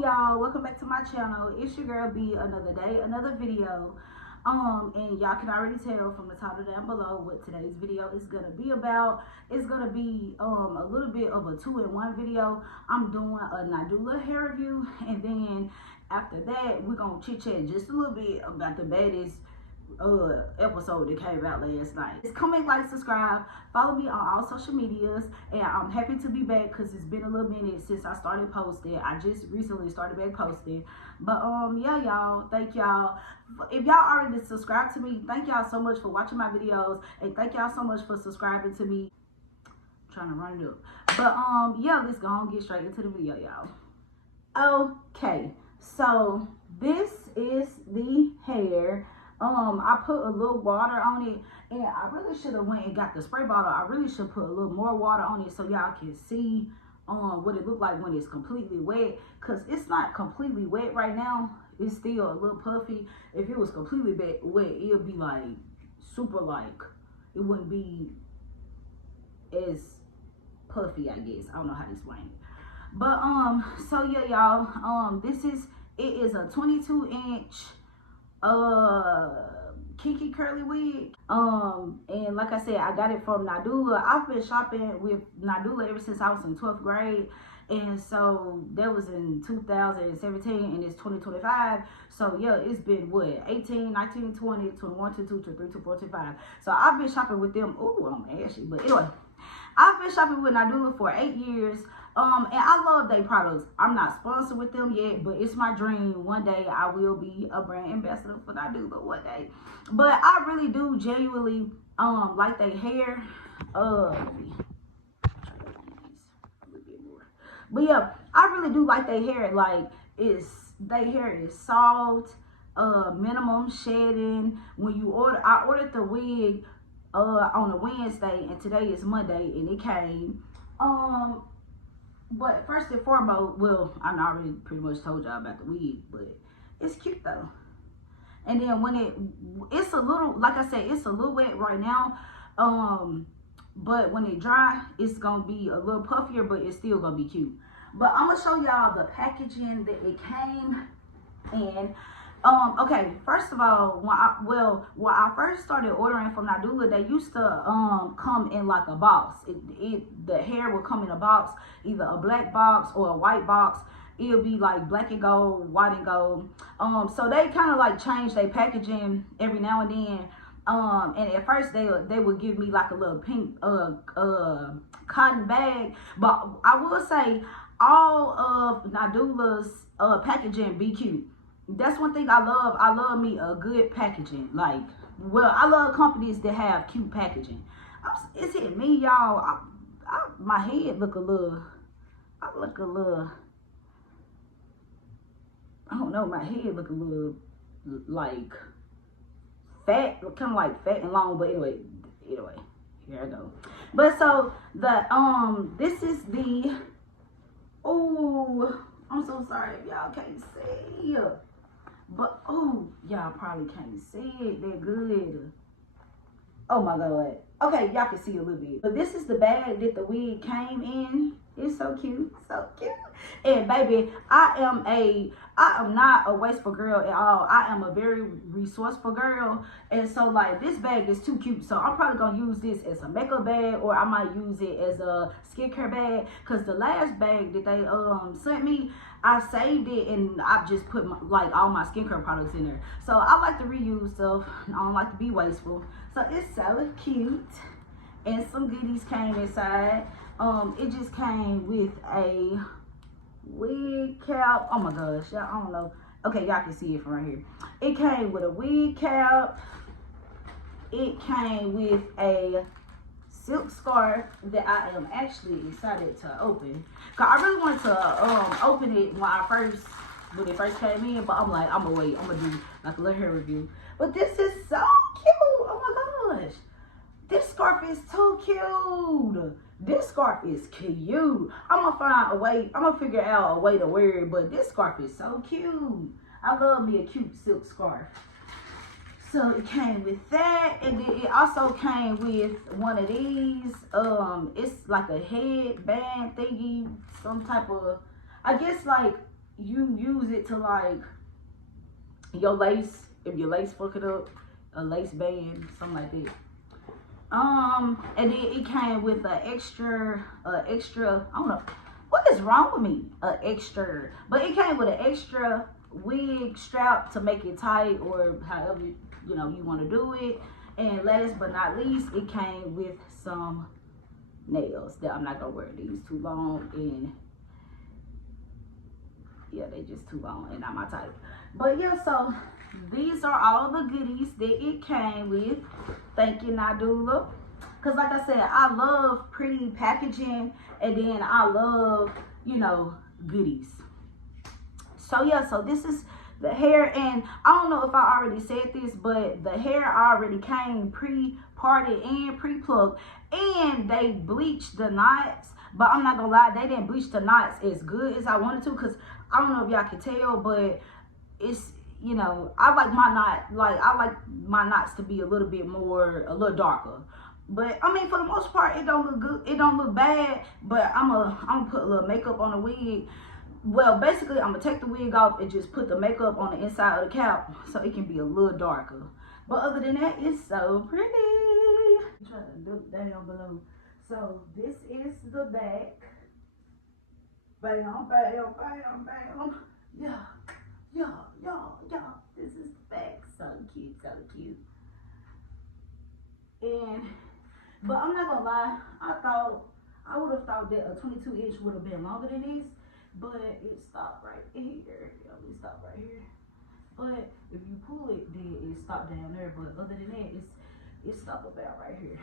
Y'all, welcome back to my channel. It's your girl B. Another day, another video. And y'all can already tell from the title down below what today's video is gonna be about. It's gonna be a little bit of a 2-in-1 video. I'm doing a Nadula hair review, and then after that we're gonna chit chat just a little bit about the Baddies episode that came out last night. Just comment, like, subscribe, follow me on all social medias, and I'm happy to be back because it's been a little minute since I started posting. I just recently started back posting, but yeah, y'all, thank y'all. If y'all already subscribed to me, thank y'all so much for watching my videos, and thank y'all so much for subscribing to me. I'm trying to run it up, but yeah, let's go on, get straight into the video, y'all. Okay, so this is the hair. I put a little water on it, and I really should have went and got the spray bottle. I really should put a little more water on it so y'all can see what it looked like when it's completely wet, because it's not completely wet right now. It's still a little puffy. If it was completely wet, it would be like super, like, it wouldn't be as puffy, I guess. I don't know how to explain it, but so yeah, y'all, it is a 22-inch Kiki curly wig, and like I said, I got it from Nadula. I've been shopping with Nadula ever since I was in 12th grade, and so that was in 2017, and it's 2025. So yeah, it's been what, 18, 19, 20, 21, 22, 23, 24, 25. So I've been shopping with them. Oh, I'm ashy, but anyway, I've been shopping with Nadula for 8 years. And I love their products. I'm not sponsored with them yet, but it's my dream. One day I will be a brand ambassador for Nadula, one day. But I really do genuinely like their hair. Let me try to a little bit more. But yeah, I really do like their hair. Like, their hair is soft, minimum shedding. When you I ordered the wig on a Wednesday, and today is Monday, and it came. But first and foremost, well, I already pretty much told y'all about the wig, but it's cute though. And then when it's a little, like I said, it's a little wet right now. But when it dry, it's gonna be a little puffier, but it's still gonna be cute. But I'm gonna show y'all the packaging that it came in. Okay, first of all, when I first started ordering from Nadula, they used to come in like a box. The hair would come in a box, either a black box or a white box. It'll be like black and gold, white and gold. So they kind of like change their packaging every now and then. And at first they would give me like a little pink cotton bag, but I will say all of Nadula's packaging be cute. That's one thing I love. I love me a good packaging. Like, well, I love companies that have cute packaging. It's hitting me, y'all. My head look a little, I don't know, my head look a little like fat, kind of like fat and long, but anyway, here I go. But so this is the, oh, I'm so sorry if y'all can't see. But oh, y'all probably can't see it that good. Oh my god. Okay, y'all can see a little bit. But this is the bag that the wig came in. It's so cute, so cute. And baby, I am not a wasteful girl at all. I am a very resourceful girl, and so like this bag is too cute. So I'm probably gonna use this as a makeup bag, or I might use it as a skincare bag. Cause the last bag that they sent me, I saved it and I just put like all my skincare products in there. So I like to reuse stuff. I don't like to be wasteful. So it's so cute, and some goodies came inside. It just came with a wig cap. Oh my gosh, y'all, I don't know. Okay, y'all can see it from right here. It came with a wig cap. It came with a silk scarf that I am actually excited to open. Cause I really wanted to open it when it first came in, but I'm like, I'm gonna wait. I'm gonna do like a little hair review. But this is so cute. Oh my gosh. This scarf is too cute. This scarf is cute. I'm gonna find a way. I'm gonna figure out a way to wear it. But this scarf is so cute. I love me a cute silk scarf. So it came with that, and then it also came with one of these. It's like a headband thingy, some type of, I guess like you use it to like your lace, if your lace fuck it up, a lace band, something like that. And then it came with an extra, I don't know, what is wrong with me? But it came with an extra wig strap to make it tight, or however, you know, you want to do it. And last but not least, it came with some nails that I'm not gonna wear. These too long, and yeah, they just too long and not my type. But yeah, so these are all the goodies that it came with. Thank you, Nadula. Because like I said, I love pretty packaging, and then I love, you know, goodies. So yeah, so this is the hair, and I don't know if I already said this, but the hair already came pre-parted and pre-plucked, and they bleached the knots. But I'm not gonna lie, they didn't bleach the knots as good as I wanted to, because I don't know if y'all can tell, but it's, you know, I like my knots to be a little bit more, a little darker. But I mean, for the most part, it don't look good, it don't look bad. But I'm gonna put a little makeup on the wig. Well, basically, I'm gonna take the wig off and just put the makeup on the inside of the cap so it can be a little darker. But other than that, it's so pretty. I'm trying to look down below. So this is the back. Bam, bam, bam, bam. Yeah, yeah, yeah, yeah. This is the back. So cute, so cute. But I'm not gonna lie, I would have thought that a 22-inch would have been longer than this, but it stopped right here. Yeah, it stopped right here. But if you pull it, then it stopped down there. But other than that, it stopped about right here.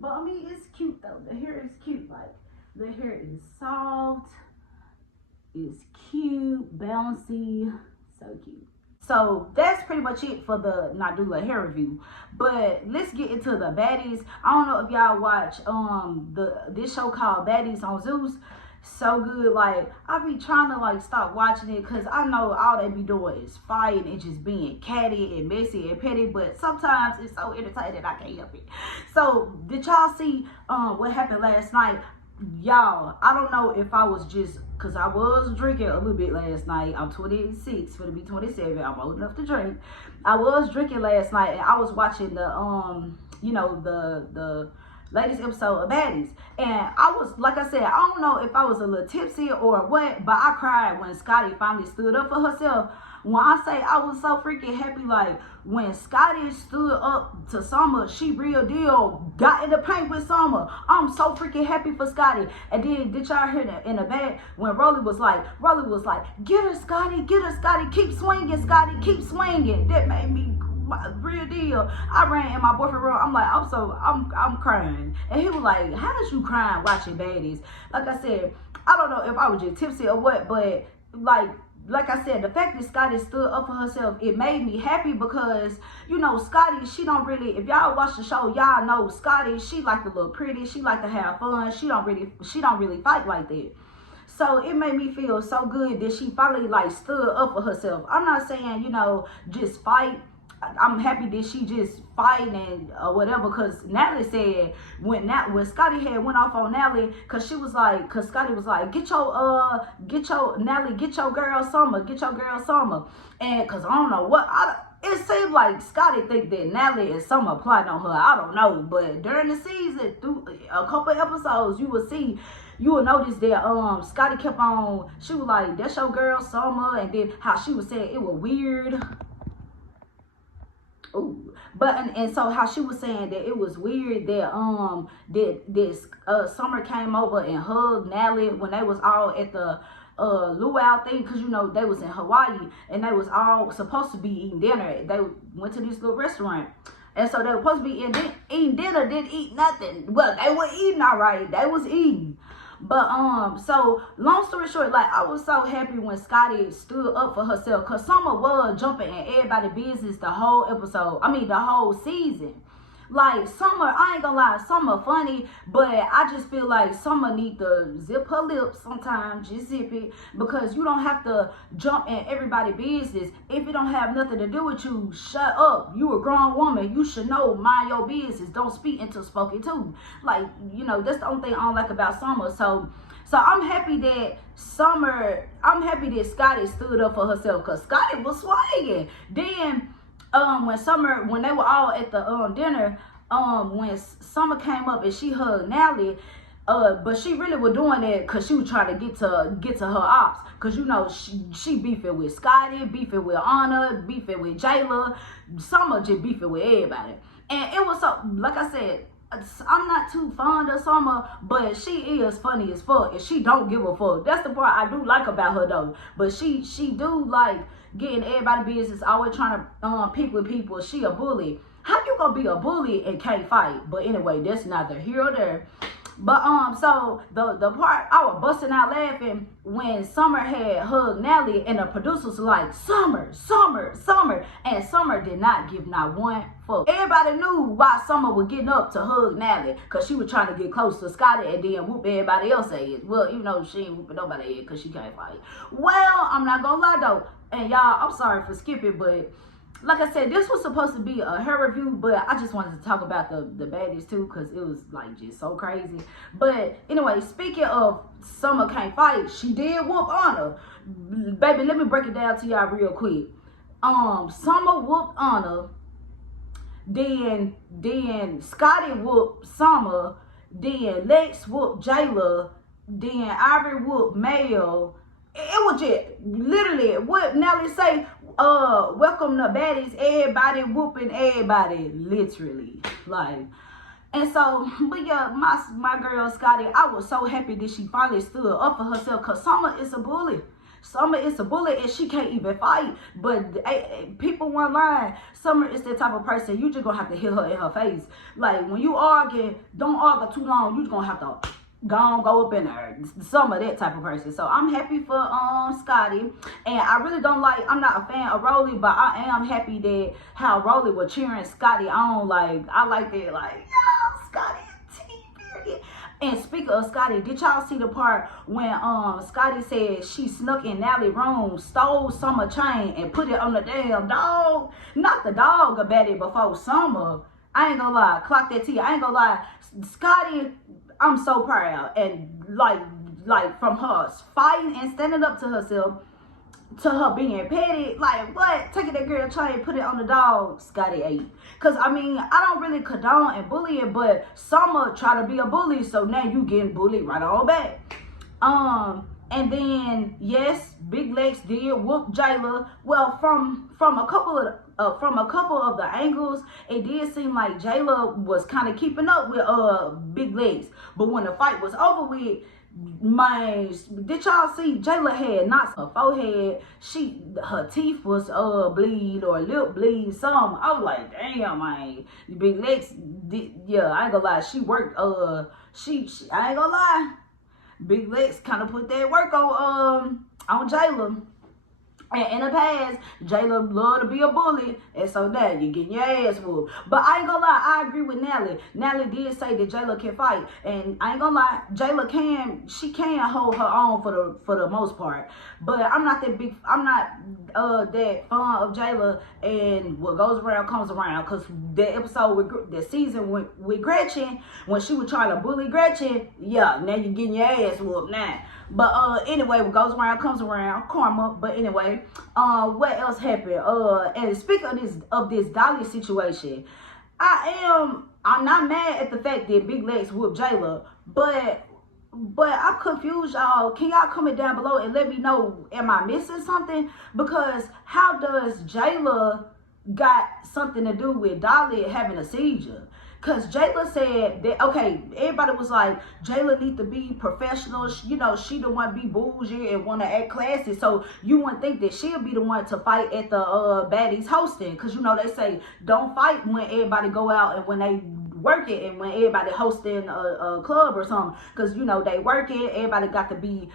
But I mean, it's cute though. The hair is cute. Like, the hair is soft, it's cute, bouncy, so cute. So that's pretty much it for the Nadula hair review. But let's get into the Baddies. I don't know if y'all watch this show called Baddies on Zeus. So good. Like, I be trying to like stop watching it, because I know all they be doing is fighting and just being catty and messy and petty, but sometimes it's so entertaining I can't help it. So did y'all see what happened last night? Y'all, I don't know if I was just, because I was drinking a little bit last night. I'm 26, for to be 27. I'm old enough to drink. I was drinking last night, and I was watching the you know, the latest episode of Baddies. And I was, like I said, I don't know if I was a little tipsy or what, but I cried when Scotty finally stood up for herself. When I say I was so freaking happy, like, when Scotty stood up to Summer, she real deal got in the paint with Summer. I'm so freaking happy for Scotty. And then, did y'all hear that in the back when Rolly was like, get her, Scotty, keep swinging, Scotty, keep swinging. That made me real deal. I ran in my boyfriend room. I'm like, I'm crying. And he was like, how did you cry watching Baddies? Like I said, I don't know if I was just tipsy or what, but like I said, the fact that Scotty stood up for herself, it made me happy, because, you know, Scotty, she don't really, if y'all watch the show, y'all know Scotty, she like to look pretty, she like to have fun, she don't really fight like that. So it made me feel so good that she finally like stood up for herself. I'm not saying, you know, just fight. I'm happy that she just fighting or whatever, because Natalie said when Scotty had went off on Natalie, because Scotty was like, get your girl Summer, and because I don't know what, it seemed like Scotty think that Natalie and Summer plotting on her. I don't know, but during the season, through a couple episodes, you will notice that Scotty kept on, she was like, that's your girl Summer, and then how she was saying it was weird. Ooh. But and so how she was saying that it was weird that this Summer came over and hugged Natalie when they was all at the luau thing, because you know they was in Hawaii and they was all supposed to be eating dinner. They went to this little restaurant, and so they were supposed to be eating dinner, didn't eat nothing. Well, they were eating all right, they was eating. But so long story short, like, I was so happy when Scotty stood up for herself, because Summer was jumping in everybody's business the whole episode. I mean, the whole season. Like, Summer, I ain't gonna lie, Summer funny, but I just feel like Summer need to zip her lips sometimes, just zip it, because you don't have to jump in everybody's business. If it don't have nothing to do with you, shut up. You a grown woman, you should know, mind your business. Don't speak until spoken to. Like, you know, that's the only thing I don't like about Summer. So So I'm happy that Scotty stood up for herself, because Scotty was swinging. Then when they were all at the dinner, when Summer came up and she hugged Nally, but she really was doing that because she was trying to get to her ops, because you know she beefing with Scotty, beefing with Anna, beefing with Jayla. Summer just beefing with everybody, and it was so, like I said, I'm not too fond of Summer, but she is funny as fuck, and she don't give a fuck. That's the part I do like about her though. But she do like getting everybody business, always trying to pick with people. She a bully. How you gonna be a bully and can't fight? But anyway, that's neither here or there. But so the part I was busting out laughing when Summer had hugged Nally, and the producers were like, Summer, and Summer did not give not one fuck. Everybody knew why Summer was getting up to hug Nally, because she was trying to get close to Scotty and then whoop everybody else's ass. Well, even though she ain't whooping nobody's ass because she can't fight. Well, I'm not gonna lie though, and y'all, I'm sorry for skipping, but like I said, this was supposed to be a hair review, but I just wanted to talk about the baddies too, because it was like just so crazy. But anyway, speaking of Summer can't fight, she did whoop Anna. Baby, let me break it down to y'all real quick. Summer whooped Anna, then Scotty whooped Summer, then Lex whooped Jayla, then Ivory whooped Mel. It was just literally what Nelly say, welcome to Baddies, everybody whooping everybody, literally. Like, and so, but yeah, my girl Scotty, I was so happy that she finally stood up for herself, because Summer is a bully. Summer is a bully, and she can't even fight. But people weren't lying. Summer is the type of person, you just gonna have to hit her in her face. Like, when you argue, don't argue too long, you just gonna have to go up in there. Summer, that type of person. So I'm happy for Scotty, and I really don't like, I'm not a fan of Rolly, but I am happy that how Rolly was cheering Scotty on. Like, I like that, like, yo, Scotty T, period. And speaking of Scotty, did y'all see the part when Scotty said she snuck in Nally's room, stole Summer chain, and put it on the damn dog? Not the dog a baddie before Summer. I ain't gonna lie, clock that T. I ain't gonna lie, Scotty, I'm so proud. And like from her fighting and standing up to herself, to her being petty, like what? Taking that girl chain, put it on the dog, Scotty ate. Cause I mean, I don't really condone and bullying, but Summer try to be a bully, so now you getting bullied right on back. And then yes, Big Lex did whoop Jayla. Well, from a couple of the angles, it did seem like Jayla was kind of keeping up with Big Lex. But when the fight was over with, man, did y'all see Jayla had knots her forehead? Her teeth was bleed or lip bleed, something. I was like, damn, man. Big Lex did, yeah, I ain't gonna lie, she worked I ain't gonna lie, Big Lex kind of put that work on Jayla. And in the past, Jayla loved to be a bully, and so now you getting your ass whooped. But I ain't gonna lie, I agree with Nally. Nally did say that Jayla can fight, and I ain't gonna lie, Jayla can hold her own for the most part. But I'm not that fond of Jayla, and what goes around comes around. Cause that episode with the season with Gretchen, when she was trying to bully Gretchen, yeah, now you getting your ass whooped now. But anyway, what goes around comes around, karma. But anyway, what else happened? And speaking of this Dolly situation, I'm not mad at the fact that Big Lex whooped Jayla, but I'm confused, y'all. Can y'all comment down below and let me know, am I missing something? Because how does Jayla got something to do with Dolly having a seizure? Because Jayla said that, okay, everybody was like, Jayla need to be professional. You know, she the one be bougie and want to act classy. So you wouldn't think that she'll be the one to fight at the Baddies hosting. Because, you know, they say don't fight when everybody go out and when they work it and when everybody hosting a club or something. Because, you know, they work it. Everybody got to be...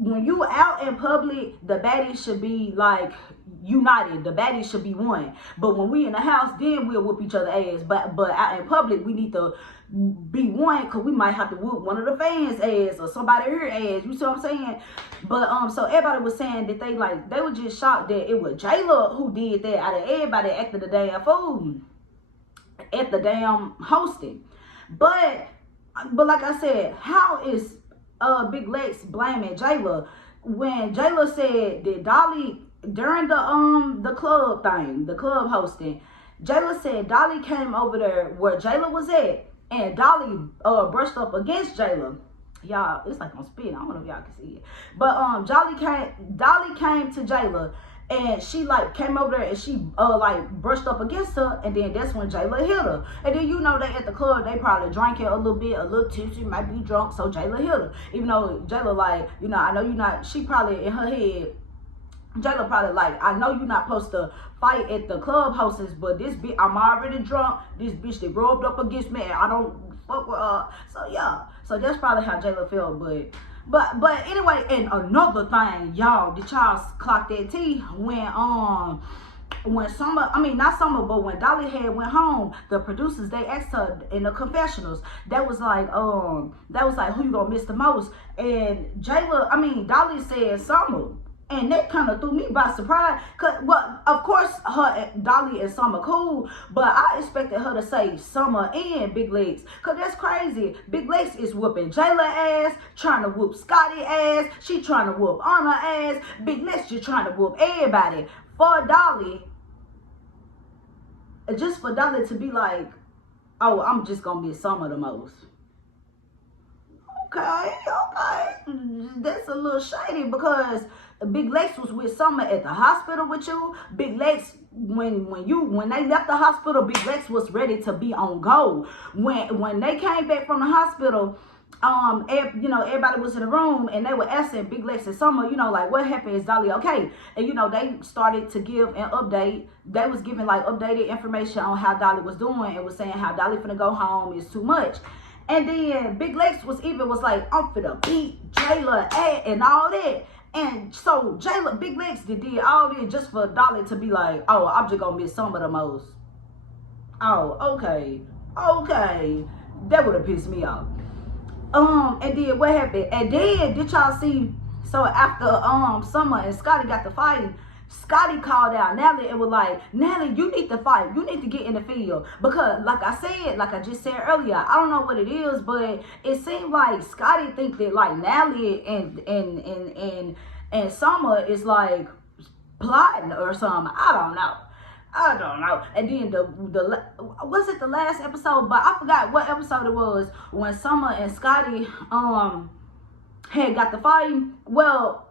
When you out in public, the baddies should be like united. The baddies should be one. But when we in the house, then we'll whoop each other ass. But out in public, we need to be one, because we might have to whoop one of the fans ass or somebody here ass. You see what I'm saying? But so everybody was saying that they were just shocked that it was Jayla who did that out of everybody acting the damn fool at the damn hosting. But like I said, how is Big Lex blaming Jayla when Jayla said that Dolly during the club thing, the club hosting, Jayla said Dolly came over there where Jayla was at, and Dolly brushed up against Jayla. Y'all, it's like on speed. I don't know if y'all can see it, but Dolly came to Jayla, and she like came over there and she like brushed up against her, and then that's when Jayla hit her. And then you know they at the club, they probably drank it a little bit, a little tipsy, might be drunk, so Jayla hit her. Even though Jayla like, you know, I know you're not, she probably in her head, Jayla probably like, I know you're not supposed to fight at the club hostess, but this bitch, I'm already drunk. This bitch that rubbed up against me, I don't fuck with her. So yeah, so that's probably how Jayla felt. But anyway, and another thing, y'all, did y'all clock that T when Summer, I mean not Summer, but when Dolly had went home, the producers, they asked her in the confessionals, that was like who you gonna miss the most? And Dolly said Summer. And that kind of threw me by surprise. Well, of course, Dolly and Summer cool, but I expected her to say Summer and Big Legs. Because that's crazy. Big Legs is whooping Jayla ass, trying to whoop Scotty ass. She trying to whoop Anna ass. Big Legs just trying to whoop everybody. For Dolly, just for Dolly to be like, oh, I'm just going to be Summer the most. Okay. That's a little shady because Big Lex was with Summer at the hospital with you. Big Lex, when they left the hospital, Big Lex was ready to be on go. When they came back from the hospital, everybody was in the room and they were asking Big Lex and Summer, like, what happened? Is Dolly okay? And they started to give an update. They was giving like updated information on how Dolly was doing and was saying how Dolly finna go home, is too much. And then Big Lex was like, I'm finna beat Jayla and all that. And so Big Lex did all this just for Dolly to be like, oh, I'm just gonna miss Summer the most. Oh, okay. That would have pissed me off. And then what happened? And then did y'all see? So after Summer and Scotty got to fighting, Scotty called out Natalie and was like, Natalie, you need to fight. You need to get in the field. Because like I just said earlier, I don't know what it is, but it seemed like Scotty think that like Natalie and Summer is like plotting or something. I don't know. And then was it the last episode? But I forgot what episode it was when Summer and Scotty had got the fighting. Well,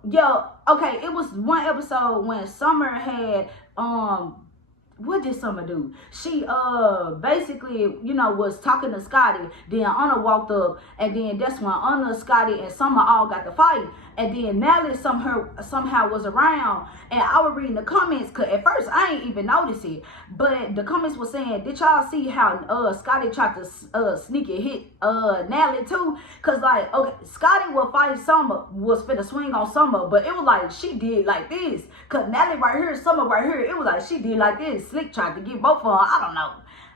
okay, it was one episode when Summer had what did Summer do? She basically, was talking to Scotty. Then Anna walked up, and then that's when Anna, Scotty, and Summer all got to fight. And then Natalie somehow was around, and I was reading the comments, cause at first I ain't even notice it, but the comments were saying, did y'all see how Scotty tried to sneak and hit Natalie too? Cause like, okay, Scotty was fighting Summer, was finna swing on Summer, but it was like she did like this, cause Natalie right here, Summer right here, it was like she did like this. Slick tried to get both of them.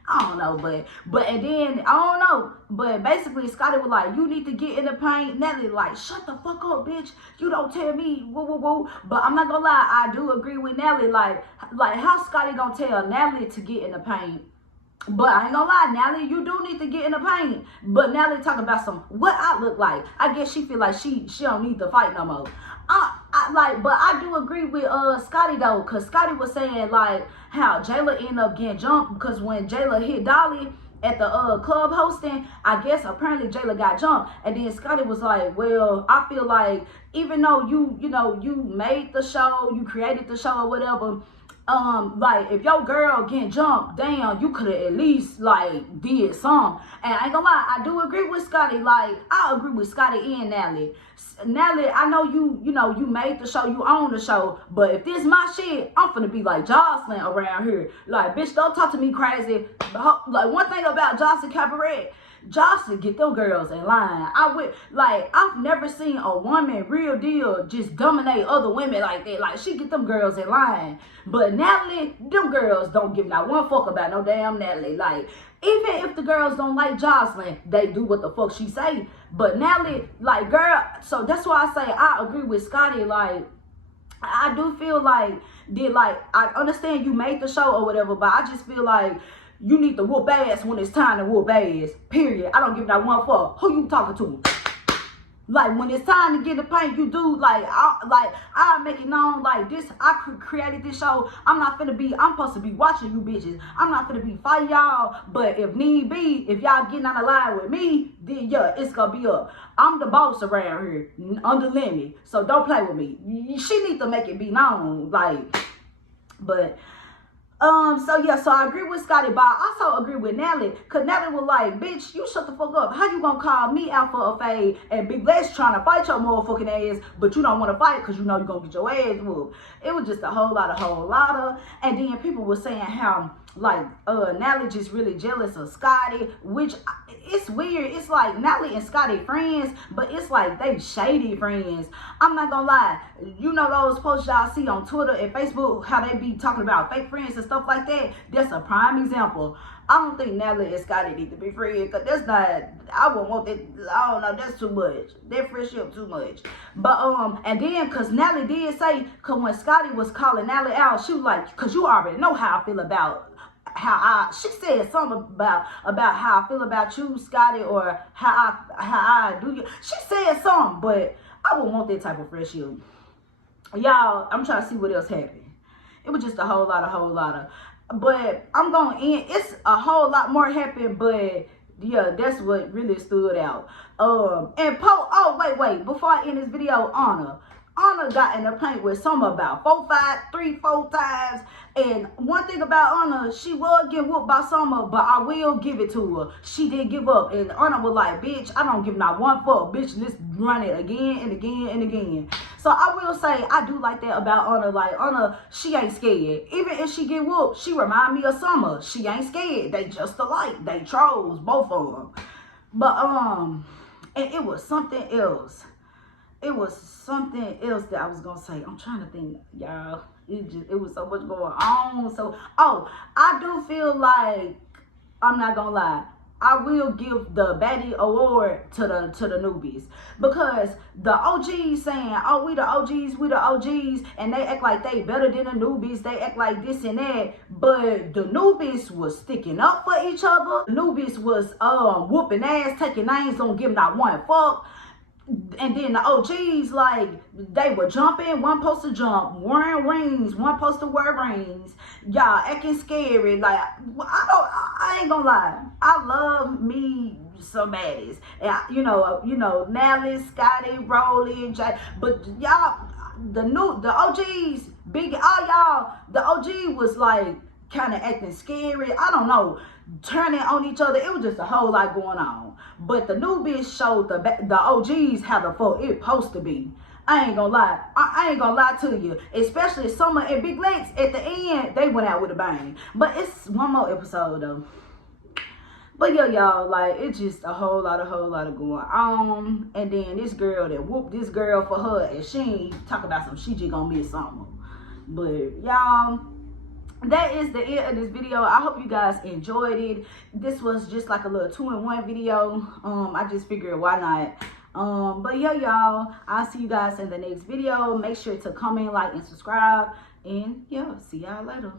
I don't know, but and then I don't know, but basically Scotty was like, you need to get in the paint. Natalie like, shut the fuck up, bitch. You don't tell me woo. But I'm not gonna lie, I do agree with Natalie. Like how Scotty gonna tell Natalie to get in the paint? But I ain't gonna lie, Natalie, you do need to get in the paint. But Natalie talking about what I look like. I guess she feel like she don't need to fight no more. But I do agree with Scotty though, cause Scotty was saying like how Jayla ended up getting jumped because when Jayla hit Dolly at the club hosting, I guess apparently Jayla got jumped, and then Scotty was like, well, I feel like even though you made the show, you created the show or whatever, like if your girl getting jumped, damn, you could have at least like did some. And I ain't gonna lie, I do agree with Scotty. Like I agree with Scotty and Natalie. Natalie, I know you made the show, you own the show, but if this my shit, I'm finna be like Jocelyn around here. Like, bitch, don't talk to me crazy. Like one thing about Jocelyn Cabaret, Jocelyn get them girls in line. I've never seen a woman real deal just dominate other women like that. Like she get them girls in line. But Natalie, them girls don't give not one fuck about no damn Natalie. Like even if the girls don't like Jocelyn, they do what the fuck she say. But Natalie, like girl, so that's why I say I agree with Scotty. Like I do feel like I understand you made the show or whatever, but I just feel like you need to whoop ass when it's time to whoop ass. Period. I don't give that one fuck. Who you talking to? Like, when it's time to get the paint, you do, like, I make it known, like, this, I created this show. I'm supposed to be watching you bitches. I'm not finna be fighting y'all, but if need be, if y'all getting on the line with me, then yeah, it's gonna be up. I'm the boss around here, under limit, so don't play with me. She need to make it be known, like, but... So yeah, so I agree with Scotty, but I also agree with Nelly, cause Nelly was like, bitch, you shut the fuck up. How you gonna call me out for a fade and Big Lex trying to fight your motherfucking ass, but you don't want to fight cause you know you're gonna get your ass whooped. It was just a whole lot of, and then people were saying how, like, Nelly just really jealous of Scotty, which it's weird. It's like Nelly and Scotty friends, but it's like they shady friends. I'm not gonna lie. You know those posts y'all see on Twitter and Facebook, how they be talking about fake friends and stuff like that? That's a prime example. I don't think Nadula and Scotty need to be friends, because that's not, I wouldn't want that, I don't know, that's too much. That friendship too much. But, and then, because Nadula did say, because when Scotty was calling Nadula out, she was like, because you already know how I feel about she said something about how I feel about you, Scotty, or how I do you. She said something, but I wouldn't want that type of friendship. Y'all, I'm trying to see what else happened. It was just a whole lot of. But I'm going to end. It's a whole lot more happened, but yeah, that's what really stood out. And oh, wait. Before I end this video, Anna got in a paint with Summer about 4 times. And one thing about Anna, she was getting whooped by Summer, but I will give it to her. She didn't give up. And Anna was like, bitch, I don't give not one fuck. Bitch, let's run it again and again and again. So I will say, I do like that about Anna. Like, Anna, she ain't scared. Even if she get whooped, she remind me of Summer. She ain't scared. They just alike. They trolls, both of them. But, and it was something else. It was something else that I was gonna say. I'm trying to think, y'all. It was so much going on. So, I do feel like, I'm not gonna lie, I will give the Baddie award to the newbies, because the OGs saying, oh, we the OGs, and they act like they better than the newbies. They act like this and that, but the newbies was sticking up for each other. The newbies was whooping ass, taking names, don't give not one fuck. And then the OGs, like, they were jumping, one supposed to jump, wearing rings, one supposed to wear rings, y'all acting scary. Like, I ain't gonna lie, I love me some baddies. And you know, Nelly, Scotty, Rolly, Jay, but y'all, the OGs, big, all y'all, the OG was like kind of acting scary. I don't know, turning on each other. It was just a whole lot going on. But the newbies showed the OGs how the fuck it supposed to be. I ain't gonna lie. I ain't gonna lie to you. Especially Summer and Big Lex, at the end, they went out with a bang. But it's one more episode though. But yeah, y'all, like, it's just a whole lot of going on. And then this girl that whooped this girl for her, and she ain't talk about some, she just gonna miss something. But y'all, that is the end of this video. I hope you guys enjoyed it. This was just like a little 2-in-1 video. I just figured, why not? But yeah, y'all, I'll see you guys in the next video. Make sure to comment, like, and subscribe. And yeah, see y'all later.